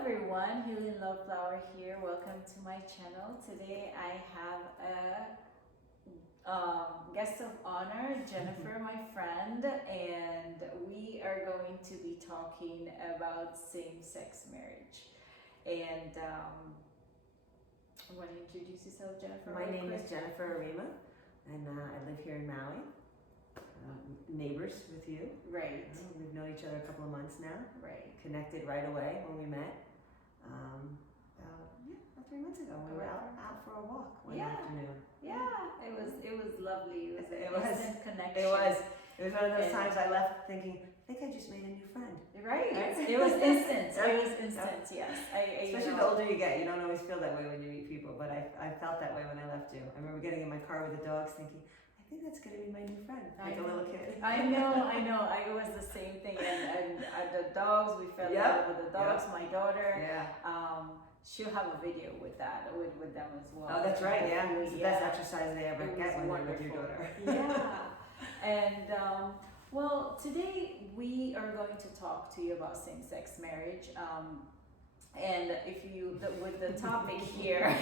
everyone, Healing Love Flower here. Welcome to my channel. Today I have a guest of honor, Jennifer, my friend, and we are going to be talking about same-sex marriage. And want to introduce yourself, Jennifer? My name is Jennifer Arima, and I live here in Maui. Neighbors with you. Right. We've known each other a couple of months now. Right. Connected right away when we met. About 3 months ago. We were out for a walk one afternoon. Yeah, it was lovely. It was an instant connection. It was one of those times I left thinking, I think I just made a new friend. Right. It was instant. It was instant. Yes. Especially the older you get, you don't always feel that way when you meet people. But I felt that way when I left you. I remember getting in my car with the dogs, thinking, I think that's going to be my new friend, like a little kid. I know. It was the same thing. And the dogs, we fell in love with the dogs. My daughter, she'll have a video with that, with them as well. Oh, that's right. Yeah, it was the best exercise they ever get when they're with your daughter. Yeah. And well, today we are going to talk to you about same-sex marriage. And if you with the topic here,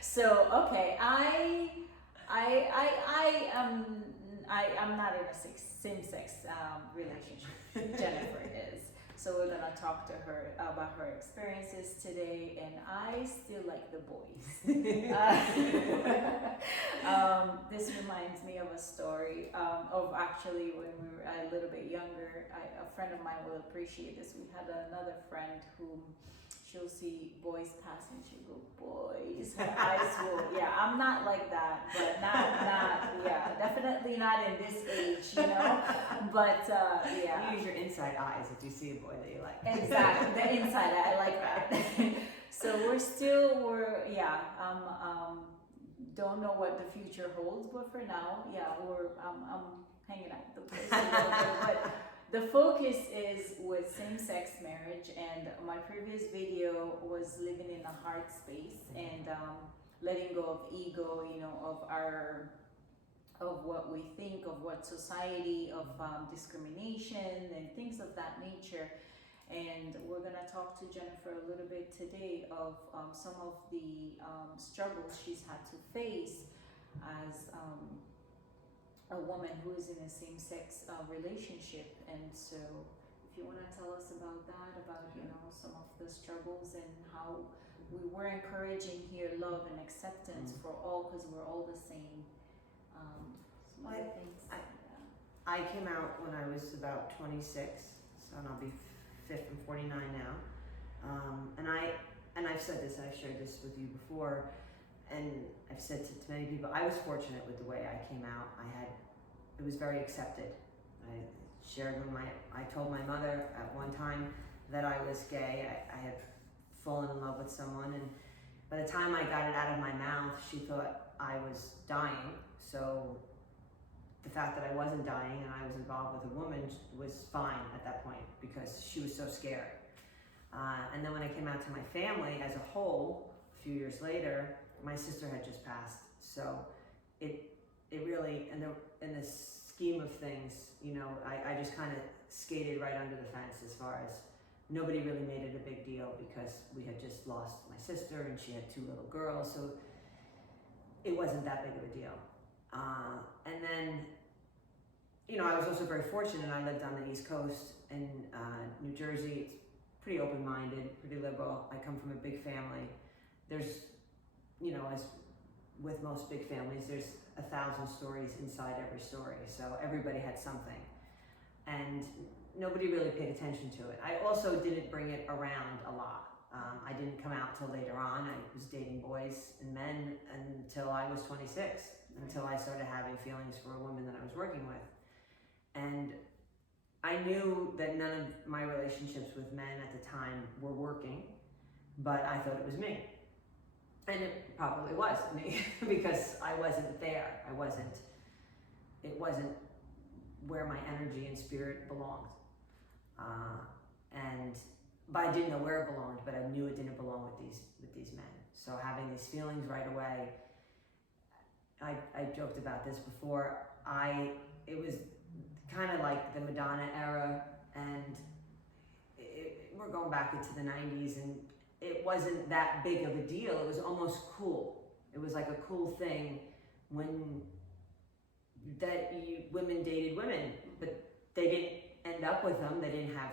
so okay, I'm not in a same-sex relationship. Jennifer is. So we're gonna talk to her about her experiences today, and I still like the boys. This reminds me of a story of actually when we were a little bit younger. A friend of mine will appreciate this. We had another friend who she'll see boys passing, she'll go, boys. Her eyes will, I'm not like that, but definitely not in this age, you know. But you use your inside eyes if you see a boy that you like. Exactly, the inside eye, I like that. So we're don't know what the future holds, but for now, I'm hanging out with the boys a little bit, but the focus is with same-sex marriage, and my previous video was living in a heart space and letting go of ego, you know, of what we think, of what society, of discrimination and things of that nature. And we're gonna talk to Jennifer a little bit today of some of the struggles she's had to face as a woman who is in a same-sex relationship. And so if you want to tell us about that, about some of the struggles and how we were encouraging here love and acceptance for all, because we're all the same. Some other things. I came out when I was about 26, so I'll be 49 now. And I've said this, I've shared this with you before, and I've said to many people, I was fortunate with the way I came out. It was very accepted. I told my mother at one time that I was gay. I had fallen in love with someone, and by the time I got it out of my mouth, she thought I was dying. So the fact that I wasn't dying and I was involved with a woman was fine at that point because she was so scared. And then when I came out to my family as a whole, a few years later, my sister had just passed. So it really, in the scheme of things, I just kind of skated right under the fence as far as nobody really made it a big deal because we had just lost my sister and she had 2 little girls. So it wasn't that big of a deal. And then, I was also very fortunate. I lived on the East Coast in New Jersey. It's pretty open-minded, pretty liberal. I come from a big family. There's, as with most big families, there's 1,000 stories inside every story. So everybody had something. And nobody really paid attention to it. I also didn't bring it around a lot. I didn't come out till later on. I was dating boys and men until I was 26, until I started having feelings for a woman that I was working with. And I knew that none of my relationships with men at the time were working, but I thought it was me. And it probably was me because I wasn't there. It wasn't where my energy and spirit belonged. But I didn't know where it belonged, but I knew it didn't belong with these men. So having these feelings right away, I joked about this before. It was kind of like the Madonna era, and we're going back into the 90s, and it wasn't that big of a deal. It was almost cool. It was like a cool thing when women dated women, but they didn't end up with them. They didn't have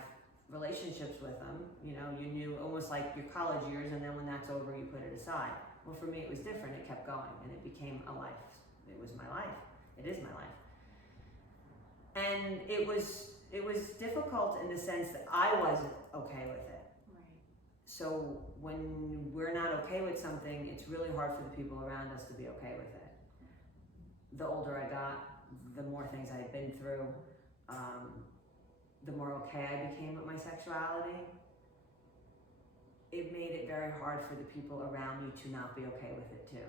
relationships with them. You know, you knew almost like your college years, and then when that's over, you put it aside. Well, for me, it was different. It kept going, and it became a life. It was my life. It is my life. And it was difficult in the sense that I wasn't okay with it. Right. So when we're not okay with something, it's really hard for the people around us to be okay with it. The older I got, the more things I had been through, the more okay I became with my sexuality. It made it very hard for the people around me to not be okay with it too.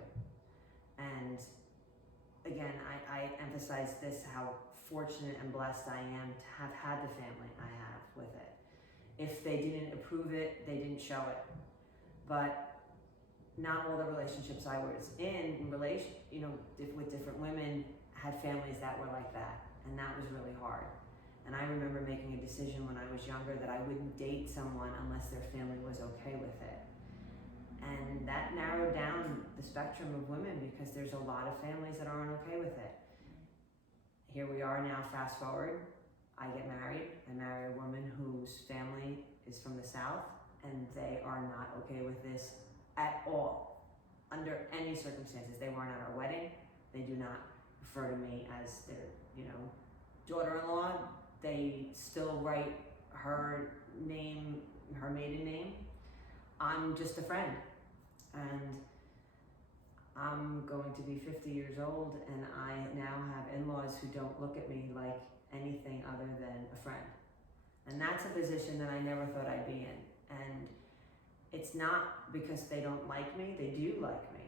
And again, I emphasize this, how fortunate and blessed I am to have had the family I have with it. If they didn't approve it, they didn't show it. But not all the relationships I was in relation, you know, with different women had families that were like that, and that was really hard. And I remember making a decision when I was younger that I wouldn't date someone unless their family was okay with it. And that narrowed down the spectrum of women, because there's a lot of families that aren't okay with it. Here we are now, fast forward, I get married. I marry a woman whose family is from the South, and they are not okay with this at all, under any circumstances. They weren't at our wedding. They do not refer to me as their, you know, daughter-in-law. They still write her name, her maiden name. I'm just a friend. And I'm going to be 50 years old, and I now have in-laws who don't look at me like anything other than a friend. And that's a position that I never thought I'd be in. And it's not because they don't like me, they do like me.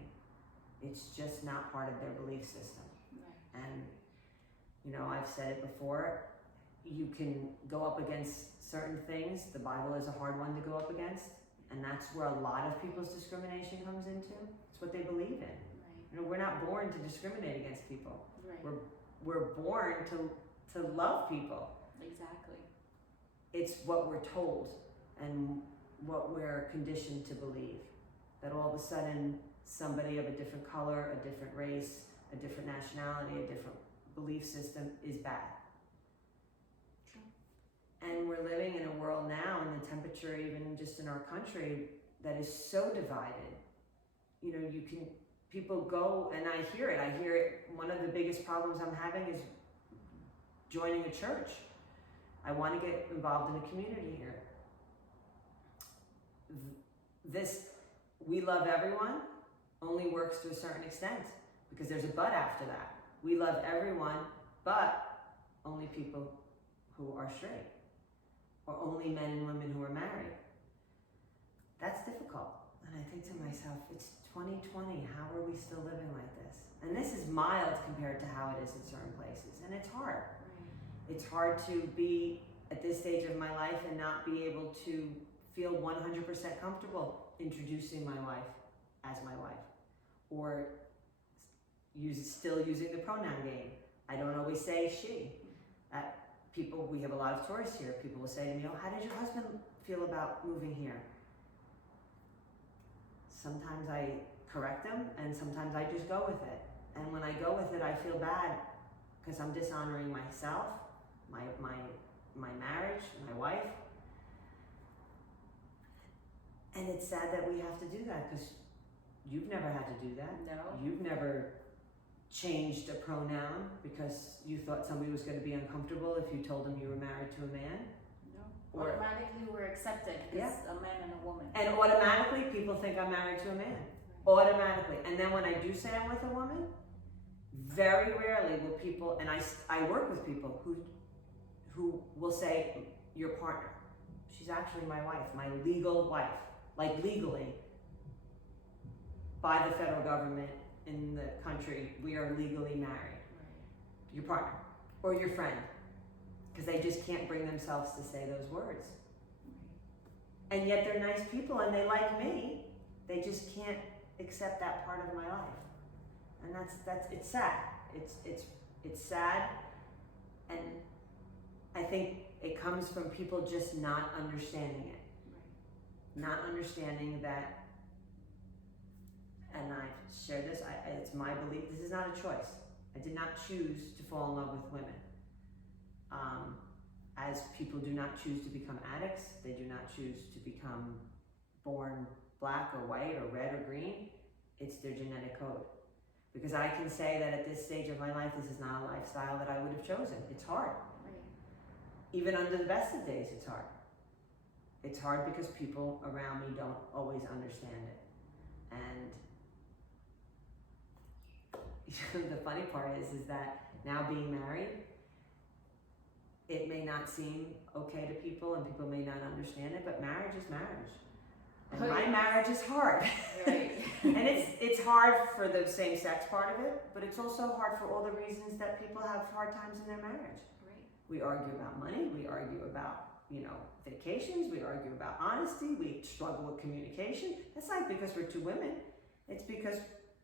It's just not part of their belief system. Right. And, you know, I've said it before, you can go up against certain things. The Bible is a hard one to go up against. And that's where a lot of people's discrimination comes into. It's what they believe in. Right. You know, we're not born to discriminate against people. Right. We're born to love people. Exactly. It's what we're told and what we're conditioned to believe. That all of a sudden somebody of a different color, a different race, a different nationality, a different belief system is bad. True. And we're living in a world now, and the temperature even just in our country, that is so divided. You know, people go, and I hear it, one of the biggest problems I'm having is joining a church. I want to get involved in a community here. This, we love everyone, only works to a certain extent, because there's a but after that. We love everyone, but only people who are straight, or only men and women who are married. That's difficult. And I think to myself, it's 2020, how are we still living like this? And this is mild compared to how it is in certain places, and it's hard. Right. It's hard to be at this stage of my life and not be able to feel 100% comfortable introducing my wife as my wife, or still using the pronoun game. I don't always say she. We have a lot of tourists here. People will say to me, "Oh, how did your husband feel about moving here?" Sometimes I correct them, and sometimes I just go with it. And when I go with it, I feel bad because I'm dishonoring myself, my marriage, my wife. And it's sad that we have to do that, because you've never had to do that. No. You've never changed a pronoun because you thought somebody was going to be uncomfortable if you told them you were married to a man. No. Or- Automatically we're accepted as a man and a woman. And automatically people think I'm married to a man. Automatically. And then when I do say I'm with a woman, very rarely will people, and I work with people who will say, your partner. She's actually my wife, my legal wife. Like legally, by the federal government in the country, we are legally married. Right. Your partner or your friend, because they just can't bring themselves to say those words. Right. And yet they're nice people and they like me. They just can't accept that part of my life, and that's it's sad. It's sad, and I think it comes from people just not understanding it. not understanding that, and I've shared this, it's my belief, this is not a choice. I did not choose to fall in love with women. As people do not choose to become addicts, they do not choose to become born black or white or red or green, it's their genetic code. Because I can say that at this stage of my life, this is not a lifestyle that I would have chosen. It's hard. Right. Even under the best of days, it's hard. It's hard because people around me don't always understand it. And the funny part is that now being married, it may not seem okay to people and people may not understand it, but marriage is marriage. And my marriage is hard. Right. And it's hard for the same sex part of it, but it's also hard for all the reasons that people have hard times in their marriage. Right. We argue about money, we argue about, vacations, we argue about honesty, we struggle with communication. That's not because we're two women, it's because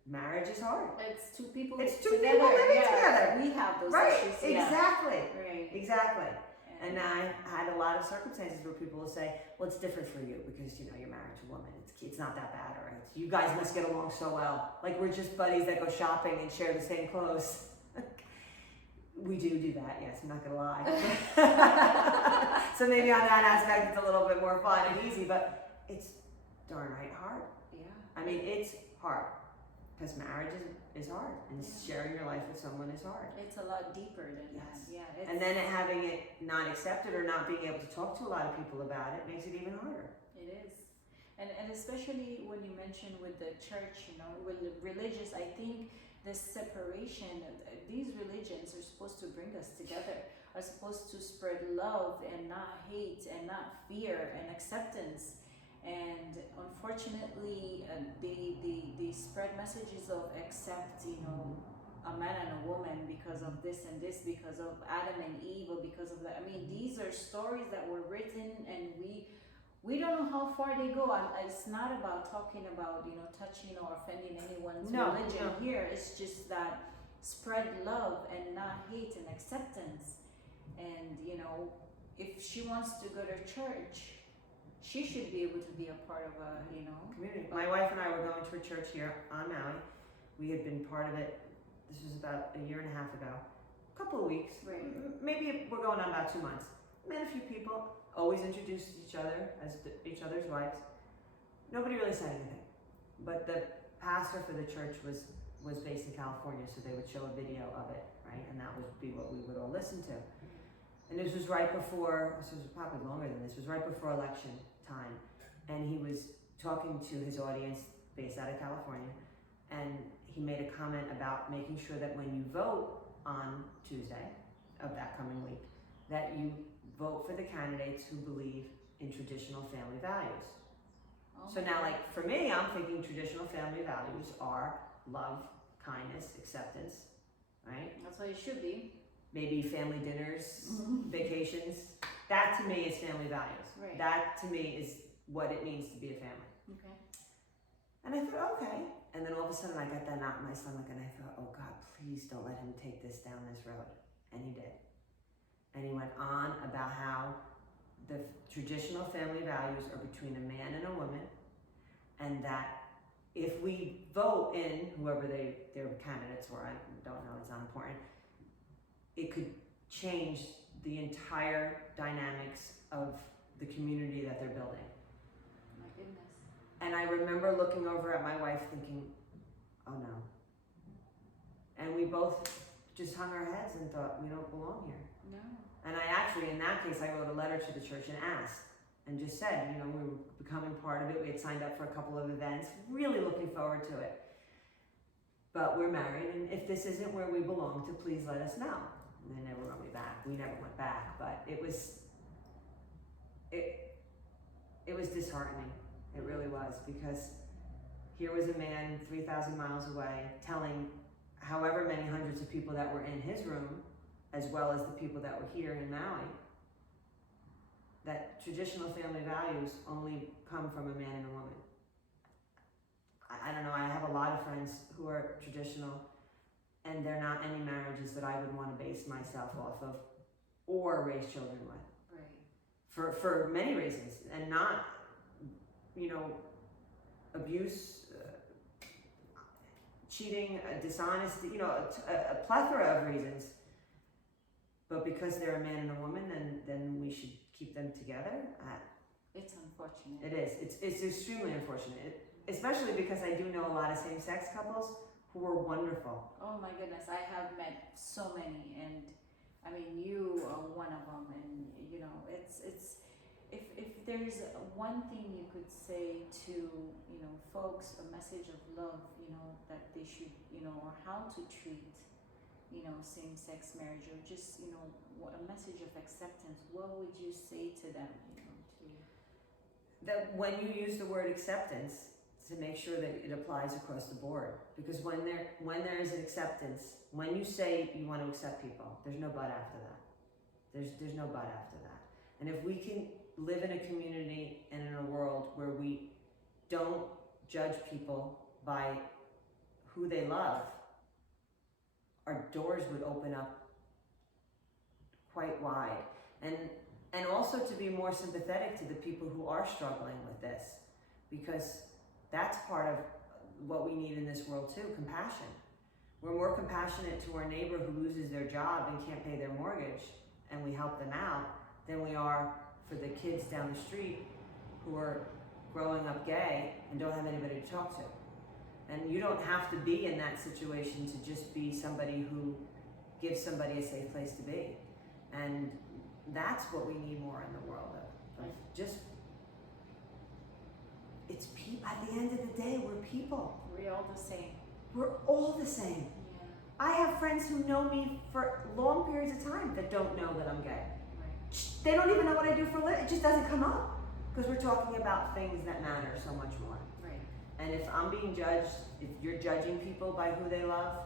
marriage is hard. It's two people. It's two people living together. We have those Right, issues. exactly. Right. Exactly. And I had a lot of circumstances where people will say, well, it's different for you because, you're married to a woman. It's not that bad. Or you guys must get along so well. Like we're just buddies that go shopping and share the same clothes. We do that, yes, I'm not going to lie. So maybe on that aspect, it's a little bit more fun and easy, but it's darn right hard. Yeah. I mean, it's hard because marriage is hard and sharing your life with someone is hard. It's a lot deeper than that. Yeah. And then having it not accepted or not being able to talk to a lot of people about it makes it even harder. It is. And especially when you mention with the church, with the religious, I think this separation, these religions are supposed to bring us together, are supposed to spread love and not hate and not fear and acceptance. And unfortunately, they spread messages of accept, a man and a woman because of this and this, because of Adam and Eve, or because of that. I mean, these are stories that were written, and we don't know how far they go. It's not about talking about, touching or offending anyone's religion here. It's just that spread love and not hate and acceptance. And, if she wants to go to church, she should be able to be a part of a, community. My wife and I were going to a church here on Maui. We had been part of it, this was about a year and a half ago. A couple of weeks. Right. Maybe we're going on about 2 months. Met a few people, always introduced each other as each other's wives. Nobody really said anything. But the pastor for the church was based in California, so they would show a video of it, right? And that would be what we would all listen to. And this was right before, this was probably longer than this, was right before election time. And he was talking to his audience based out of California. And he made a comment about making sure that when you vote on Tuesday of that coming week, that you vote for the candidates who believe in traditional family values. So now, like for me, I'm thinking traditional family values are love, kindness, acceptance, right? That's what it should be. Maybe family dinners, vacations. That to me is family values. Right. That to me is what it means to be a family. Okay. And I thought, okay. And then all of a sudden I got that knot in my stomach and I thought, oh God, please don't let him take this down this road. And he did. And he went on about how the traditional family values are between a man and a woman, and that if we vote in whoever their candidates were, I don't know, it's not important, it could change the entire dynamics of the community that they're building. My goodness. And I remember looking over at my wife thinking, oh no. And we both just hung our heads and thought, we don't belong here. No. And I actually, in that case, I wrote a letter to the church and asked, and just said, we were becoming part of it. We had signed up for a couple of events, really looking forward to it. But we're married, and if this isn't where we belong to, please let us know. And they never wrote me back. We never went back, but it was disheartening. It really was, because here was a man 3,000 miles away telling however many hundreds of people that were in his room, as well as the people that were here in Maui, that traditional family values only come from a man and a woman. I don't know, I have a lot of friends who are traditional, and they're not any marriages that I would want to base myself off of or raise children with. Right. For many reasons, and not abuse, cheating, dishonesty, a plethora of reasons. But because they're a man and a woman, then we should keep them together. It's unfortunate. It is. It's extremely unfortunate, especially because I do know a lot of same-sex couples who are wonderful. Oh my goodness, I have met so many, and I mean, you are one of them, and it's if there's one thing you could say to folks, a message of love, that they should, or how to treat, same-sex marriage, or just a message of acceptance, what would you say to them? That when you use the word acceptance, to make sure that it applies across the board, because when there is an acceptance, when you say you want to accept people, there's no but after that. There's no but after that. And if we can live in a community and in a world where we don't judge people by who they love, our doors would open up quite wide. And also to be more sympathetic to the people who are struggling with this, because that's part of what we need in this world too, compassion. We're more compassionate to our neighbor who loses their job and can't pay their mortgage, and we help them out, than we are for the kids down the street who are growing up gay and don't have anybody to talk to. And you don't have to be in that situation to just be somebody who gives somebody a safe place to be. And that's what we need more in the world of just, it's people. At the end of the day, we're people. We're all the same. We're all the same. Yeah. I have friends who know me for long periods of time that don't know that I'm gay. Right. They don't even know what I do for a living. It just doesn't come up because we're talking about things that matter so much more. Right. And if I'm being judged, if you're judging people by who they love,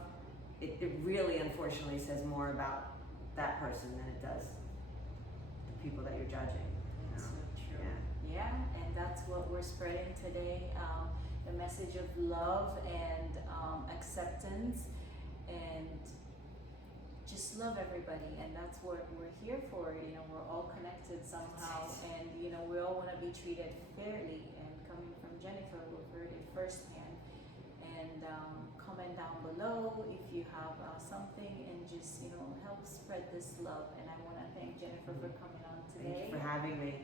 it really unfortunately says more about that person than it does the people that you're judging. That's so true. Yeah. Yeah, and that's what we're spreading today. The message of love and acceptance, and just love everybody, and that's what we're here for. We're all connected somehow, and we all want to be treated fairly. And coming from Jennifer, we've heard it firsthand. And comment down below if you have something, and just help spread this love. And I want to thank Jennifer for coming on today. Thank you for having me.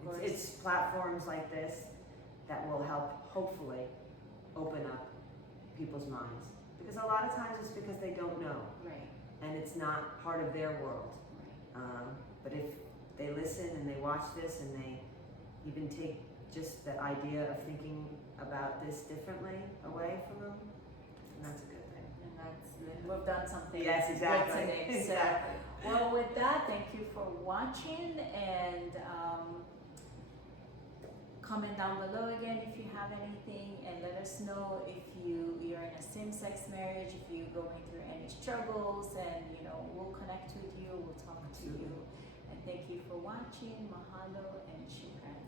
Of course. It's platforms like this that will help, hopefully, open up people's minds. Because a lot of times it's because they don't know. Right. And it's not part of their world. Right. But if they listen and they watch this and they even take just the idea of thinking about this differently away from them, and that's a good thing. And we've done something. Yes, exactly. Good today. So, Exactly. well, with that, thank you for watching, and comment down below again if you have anything, and let us know if you're in a same-sex marriage, if you're going through any struggles, and we'll connect with you, we'll talk to you. And thank you for watching. Mahalo and shukran.